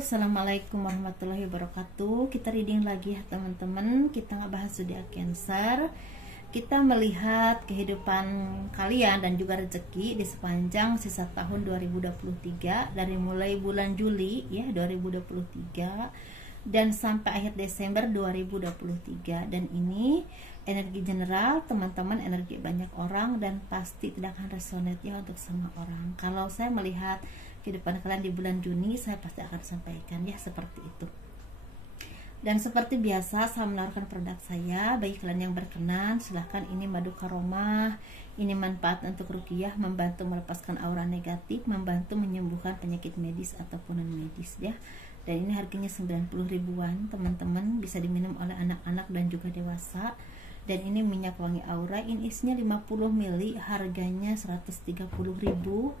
Assalamualaikum warahmatullahi wabarakatuh. Kita reading lagi ya teman-teman. Kita nggak bahas zodiak Cancer. Kita melihat kehidupan kalian dan juga rezeki di sepanjang sisa tahun 2023, dari mulai bulan Juli ya 2023 dan sampai akhir Desember 2023. Dan ini energi general teman-teman, energi banyak orang, dan pasti tidak akan resonate ya untuk semua orang. Kalau saya melihat kehidupan kalian di bulan Juni, saya pasti akan sampaikan ya seperti itu. Dan seperti biasa, saya menawarkan produk saya bagi kalian yang berkenan. Silahkan, ini madu karomah, ini manfaat untuk ruqyah, membantu melepaskan aura negatif, membantu menyembuhkan penyakit medis ataupun non medis ya. Dan ini harganya 90 ribuan teman-teman, bisa diminum oleh anak-anak dan juga dewasa. Dan ini minyak wangi aura, ini isinya 50 ml, harganya 130.000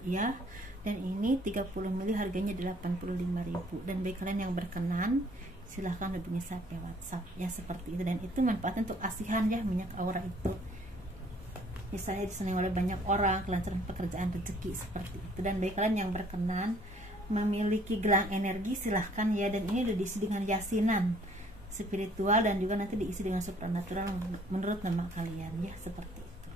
ya. Dan ini 30 ml harganya 85.000. Dan bagi kalian yang berkenan, silahkan hubungi saya via WhatsApp ya seperti itu. Dan itu manfaatnya untuk asihan ya, minyak aura itu. Misalnya disenangi oleh banyak orang, kelancaran pekerjaan, rezeki seperti itu. Dan bagi kalian yang berkenan memiliki gelang energi, silahkan ya. Dan ini udah diisi dengan yasinan spiritual dan juga nanti diisi dengan supranatural menurut nama kalian ya seperti itu.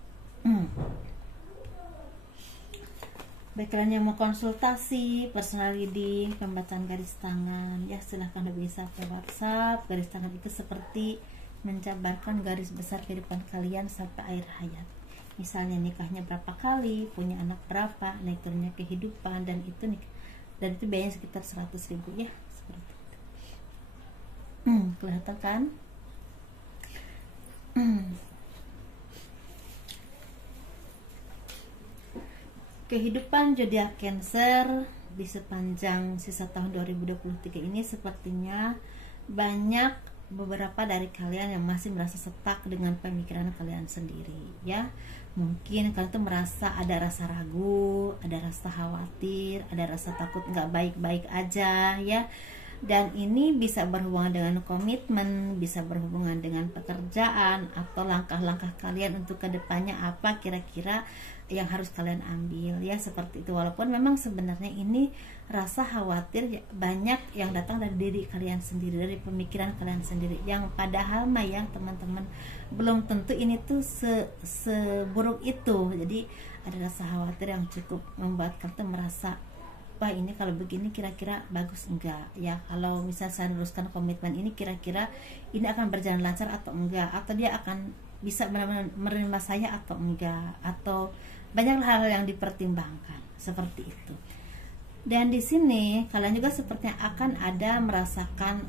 Baik, kalian yang mau konsultasi, personal reading, pembacaan garis tangan ya silahkan bisa ke WhatsApp. Garis tangan itu seperti menjabarkan garis besar kehidupan kalian sampai akhir hayat. Misalnya nikahnya berapa kali, punya anak berapa, naik turunnya kehidupan, dan itu biayanya sekitar 100.000 ya seperti itu. Kelihatan kan? Kehidupan zodiak Cancer di sepanjang sisa tahun 2023 ini sepertinya banyak beberapa dari kalian yang masih merasa stuck dengan pemikiran kalian sendiri ya. Mungkin kalian tuh merasa ada rasa ragu, ada rasa khawatir, ada rasa takut nggak baik-baik aja ya. Dan ini bisa berhubungan dengan komitmen, bisa berhubungan dengan pekerjaan, atau langkah-langkah kalian untuk kedepannya apa kira-kira yang harus kalian ambil ya seperti itu. Walaupun memang sebenarnya ini rasa khawatir banyak yang datang dari diri kalian sendiri, dari pemikiran kalian sendiri, yang padahal yang teman-teman belum tentu ini tuh seburuk itu. Jadi ada rasa khawatir yang cukup membuat kalian merasa, wah ini kalau begini kira-kira bagus enggak ya, kalau misalnya saya meneruskan komitmen ini kira-kira ini akan berjalan lancar atau enggak, atau dia akan bisa benar-benar menerima saya atau enggak, atau banyak hal yang dipertimbangkan seperti itu. Dan di sini kalian juga sepertinya akan ada merasakan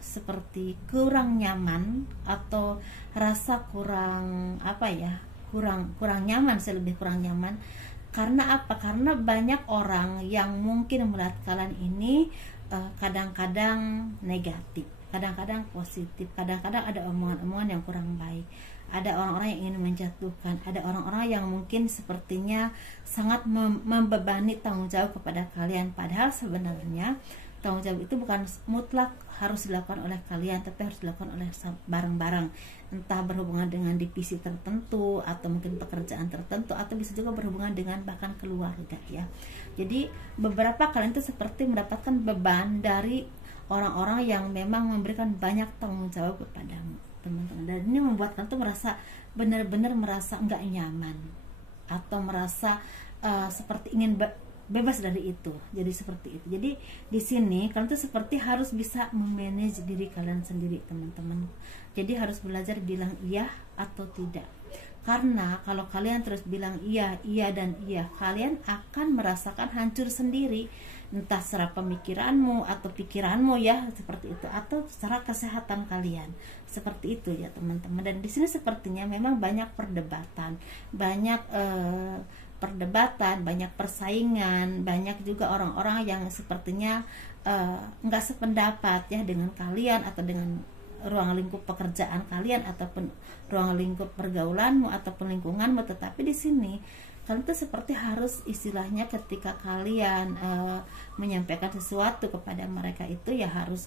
seperti kurang nyaman, atau rasa kurang kurang nyaman, lebih kurang nyaman. Karena apa? Karena banyak orang yang mungkin melihat kalian ini kadang-kadang negatif, kadang-kadang positif, kadang-kadang ada omongan-omongan yang kurang baik, ada orang-orang yang ingin menjatuhkan, ada orang-orang yang mungkin sepertinya sangat membebani tanggung jawab kepada kalian. Padahal sebenarnya tanggung jawab itu bukan mutlak harus dilakukan oleh kalian, tapi harus dilakukan oleh bareng-bareng, entah berhubungan dengan divisi tertentu, atau mungkin pekerjaan tertentu, atau bisa juga berhubungan dengan bahkan keluarga ya. Jadi beberapa kalian itu seperti mendapatkan beban dari orang-orang yang memang memberikan banyak tanggung jawab kepadamu teman-teman, dan ini membuat kalian tuh merasa benar-benar merasa nggak nyaman, atau merasa seperti ingin bebas dari itu. Jadi seperti itu. Jadi di sini kalian tuh seperti harus bisa memanage diri kalian sendiri teman-teman. Jadi harus belajar bilang iya atau tidak. Karena kalau kalian terus bilang iya dan iya, kalian akan merasakan hancur sendiri, entah secara pemikiranmu atau pikiranmu ya seperti itu, atau secara kesehatan kalian seperti itu ya teman-teman. Dan di sini sepertinya memang banyak perdebatan, banyak banyak persaingan, banyak juga orang-orang yang sepertinya nggak sependapat ya dengan kalian, atau dengan ruang lingkup pekerjaan kalian, ataupun ruang lingkup pergaulanmu ataupun lingkunganmu. Tetapi di sini kalian tuh seperti harus istilahnya ketika kalian menyampaikan sesuatu kepada mereka itu ya harus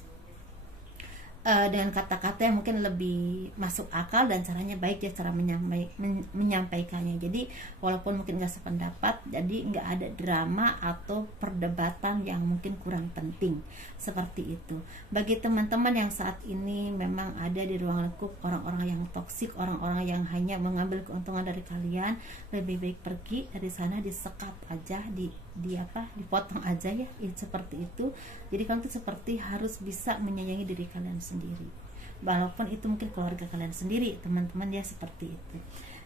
dengan kata-kata yang mungkin lebih masuk akal dan caranya baik ya, cara menyampaikannya. Jadi walaupun mungkin nggak sependapat, jadi nggak ada drama atau perdebatan yang mungkin kurang penting seperti itu. Bagi teman-teman yang saat ini memang ada di ruang lingkup orang-orang yang toksik, orang-orang yang hanya mengambil keuntungan dari kalian, lebih baik pergi dari sana, disekat aja, dipotong aja ya, seperti itu. Jadi kalian tuh seperti harus bisa menyayangi diri kalian sendiri, walaupun itu mungkin keluarga kalian sendiri, teman-teman ya, seperti itu.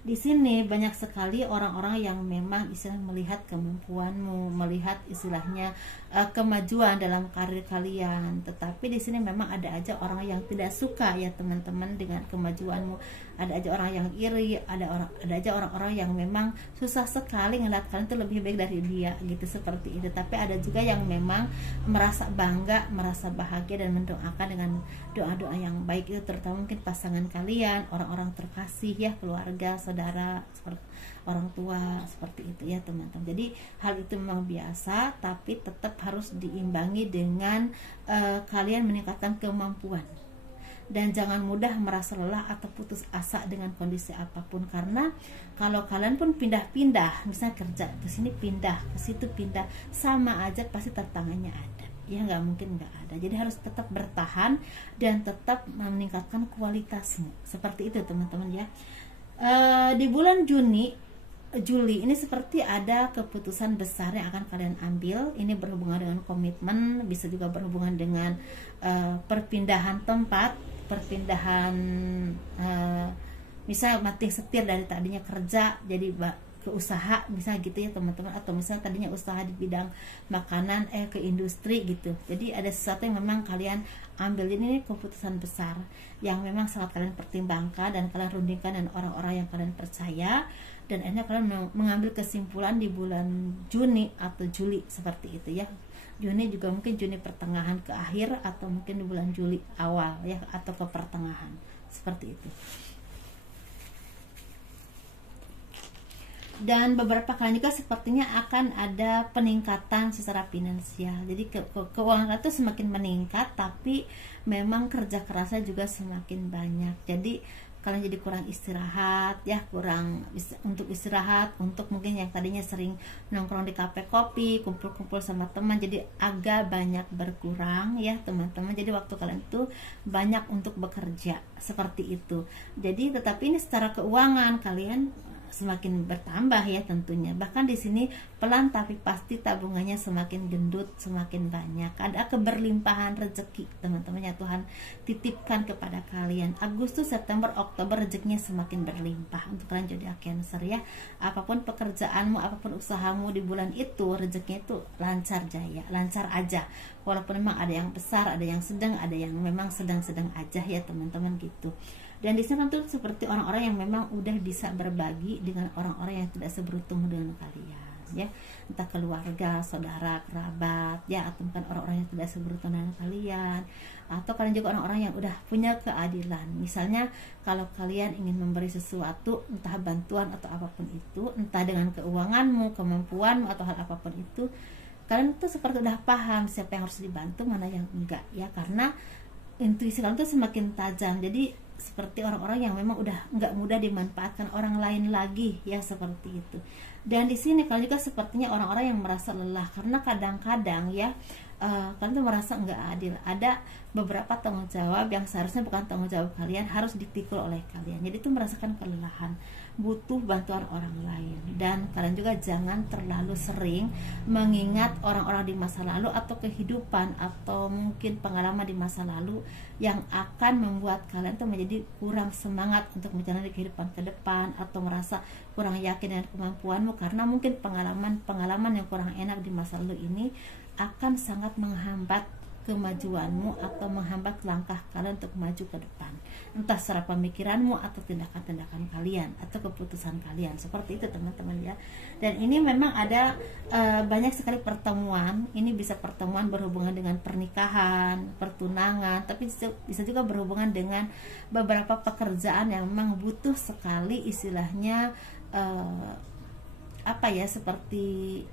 Di sini banyak sekali orang-orang yang memang istilah melihat kemampuanmu, melihat istilahnya kemajuan dalam karir kalian. Tetapi di sini memang ada aja orang yang tidak suka ya teman-teman dengan kemajuanmu. Ada aja orang yang iri, ada aja orang-orang yang memang susah sekali ngeliat kalian tuh lebih baik dari dia gitu, seperti itu. Tapi ada juga yang memang merasa bangga, merasa bahagia dan mendoakan dengan doa-doa yang baik itu, terutama mungkin pasangan kalian, orang-orang terkasih ya, keluarga, saudara, seperti orang tua, seperti itu ya teman-teman. Jadi hal itu memang biasa, tapi tetap harus diimbangi dengan kalian meningkatkan kemampuan. Dan jangan mudah merasa lelah atau putus asa dengan kondisi apapun, karena kalau kalian pun pindah-pindah, misalnya kerja ke sini pindah, ke situ pindah, sama aja pasti tantangannya ada ya, nggak mungkin nggak ada. Jadi harus tetap bertahan dan tetap meningkatkan kualitasmu, seperti itu teman-teman ya. Di bulan Juli ini seperti ada keputusan besar yang akan kalian ambil. Ini berhubungan dengan komitmen, bisa juga berhubungan dengan perpindahan tempat, perpindahan misal mati setir dari tadinya kerja jadi ke usaha misalnya gitu ya teman-teman, atau misalnya tadinya usaha di bidang makanan ke industri gitu. Jadi ada sesuatu yang memang kalian ambil. Ini keputusan besar yang memang sangat kalian pertimbangkan dan kalian rundingkan dengan orang-orang yang kalian percaya, dan akhirnya kalian mengambil kesimpulan di bulan Juni atau Juli, seperti itu ya. Juni juga mungkin Juni pertengahan ke akhir, atau mungkin di bulan Juli awal ya, atau ke pertengahan, seperti itu. Dan beberapa kali juga sepertinya akan ada peningkatan secara finansial. Jadi keuangan itu semakin meningkat, tapi memang kerja kerasnya juga semakin banyak. Jadi kalian jadi kurang istirahat ya, kurang untuk istirahat, untuk mungkin yang tadinya sering nongkrong di kafe kopi, kumpul-kumpul sama teman, jadi agak banyak berkurang ya teman-teman. Jadi waktu kalian itu banyak untuk bekerja, seperti itu. Jadi tetapi ini secara keuangan kalian semakin bertambah ya tentunya. Bahkan di sini pelan tapi pasti tabungannya semakin gendut, semakin banyak. Ada keberlimpahan rezeki teman-teman ya, Tuhan titipkan kepada kalian. Agustus, September, Oktober rezekinya semakin berlimpah untuk kalian zodiak Cancer ya. Apapun pekerjaanmu, apapun usahamu di bulan itu, rezekinya itu lancar jaya, lancar aja. Walaupun memang ada yang besar, ada yang sedang, ada yang memang sedang-sedang aja ya teman-teman gitu. Dan di sini tentu seperti orang-orang yang memang udah bisa berbagi dengan orang-orang yang tidak seberuntung dengan kalian ya, entah keluarga, saudara, kerabat ya, atau bukan orang-orang yang tidak seberuntung dengan kalian, atau kalian juga orang-orang yang udah punya keadilan. Misalnya kalau kalian ingin memberi sesuatu, entah bantuan atau apapun itu, entah dengan keuanganmu, kemampuanmu, atau hal apapun itu, kalian tuh seperti udah paham siapa yang harus dibantu, mana yang enggak ya, karena intuisi kalian tuh semakin tajam. Jadi seperti orang-orang yang memang udah nggak mudah dimanfaatkan orang lain lagi ya, seperti itu. Dan di sini kalian juga sepertinya orang-orang yang merasa lelah, karena kadang-kadang ya kalian tuh merasa nggak adil. Ada beberapa tanggung jawab yang seharusnya bukan tanggung jawab kalian, harus dipikul oleh kalian. Jadi itu merasakan kelelahan, butuh bantuan orang lain. Dan kalian juga jangan terlalu sering mengingat orang-orang di masa lalu, atau kehidupan, atau mungkin pengalaman di masa lalu yang akan membuat kalian tuh menjadi kurang semangat untuk menjalani kehidupan ke depan, atau merasa kurang yakin dengan kemampuanmu, karena mungkin pengalaman yang kurang enak di masa lalu ini akan sangat menghambat kemajuanmu, atau menghambat langkah kalian untuk maju ke depan, entah secara pemikiranmu atau tindakan-tindakan kalian atau keputusan kalian, seperti itu teman-teman ya. Dan ini memang ada banyak sekali pertemuan. Ini bisa pertemuan berhubungan dengan pernikahan, pertunangan, tapi bisa juga berhubungan dengan beberapa pekerjaan yang memang butuh sekali istilahnya apa ya, seperti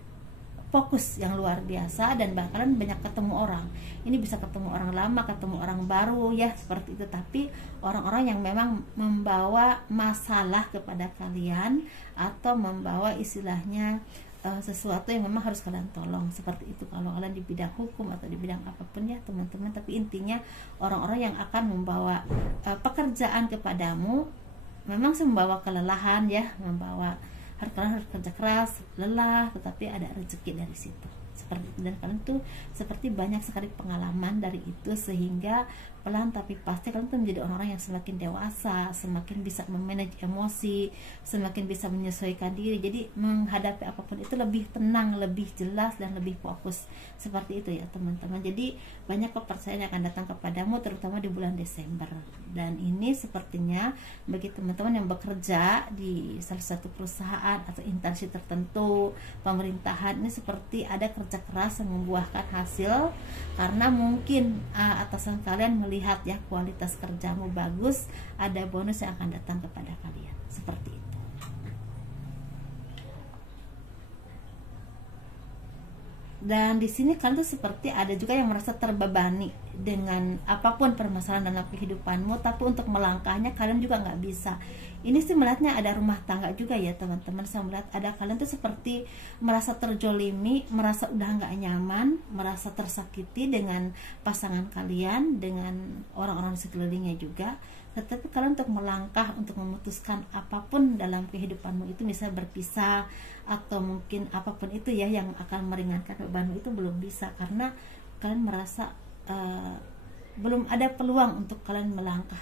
fokus yang luar biasa, dan bakalan banyak ketemu orang. Ini bisa ketemu orang lama, ketemu orang baru ya, seperti itu. Tapi orang-orang yang memang membawa masalah kepada kalian, atau membawa istilahnya sesuatu yang memang harus kalian tolong, seperti itu kalau kalian di bidang hukum atau di bidang apapun ya teman-teman. Tapi intinya orang-orang yang akan membawa pekerjaan kepadamu memang membawa kelelahan ya, membawa harus kerja keras, lelah, tetapi ada rezeki dari situ, seperti itu. Dan kalian tuh seperti banyak sekali pengalaman dari itu, sehingga pelan tapi pasti kalian tuh menjadi orang-orang yang semakin dewasa, semakin bisa memanage emosi, semakin bisa menyesuaikan diri. Jadi menghadapi apapun itu lebih tenang, lebih jelas, dan lebih fokus, seperti itu ya teman-teman. Jadi banyak kepercayaan yang akan datang kepadamu, terutama di bulan Desember. Dan ini sepertinya bagi teman-teman yang bekerja di salah satu perusahaan atau instansi tertentu, pemerintahan, ini seperti ada kerja keras yang membuahkan hasil, karena mungkin atasan kalian melihat ya kualitas kerjamu bagus, ada bonus yang akan datang kepada kalian, seperti itu. Dan di sini kalian tuh seperti ada juga yang merasa terbebani dengan apapun permasalahan dalam kehidupanmu, tapi untuk melangkahnya kalian juga nggak bisa. Ini sih melihatnya ada rumah tangga juga ya teman-teman. Saya melihat ada kalian tuh seperti merasa terjolimi, merasa udah nggak nyaman, merasa tersakiti dengan pasangan kalian, dengan orang-orang sekelilingnya juga. Tetapi kalian untuk melangkah, untuk memutuskan apapun dalam kehidupanmu itu, bisa berpisah atau mungkin apapun itu ya yang akan meringankan bebanmu, itu belum bisa, karena kalian merasa belum ada peluang untuk kalian melangkah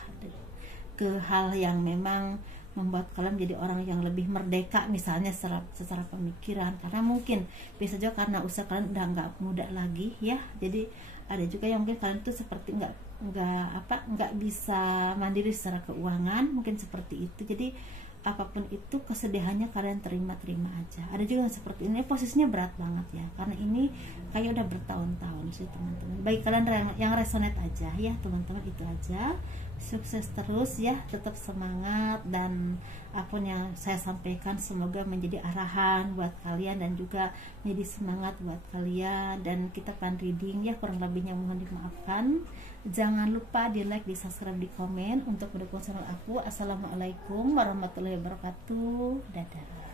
ke hal yang memang membuat kalian menjadi orang yang lebih merdeka, misalnya secara pemikiran. Karena mungkin bisa juga karena usia kalian udah nggak muda lagi ya, jadi ada juga yang mungkin kalian tuh seperti nggak bisa mandiri secara keuangan, mungkin seperti itu. Jadi apapun itu kesedihannya kalian terima aja. Ada juga yang seperti ini, posisinya berat banget ya, karena ini kayak udah bertahun-tahun sih teman-teman. Bagi kalian yang resonate aja ya teman-teman, itu aja. Sukses terus ya, tetap semangat, dan apapun yang saya sampaikan semoga menjadi arahan buat kalian dan juga menjadi semangat buat kalian. Dan kita pan reading ya, kurang lebihnya mohon dimaafkan. Jangan lupa di like, di subscribe, di komen untuk mendukung channel aku. Assalamualaikum warahmatullahi wabarakatuh. Dadah.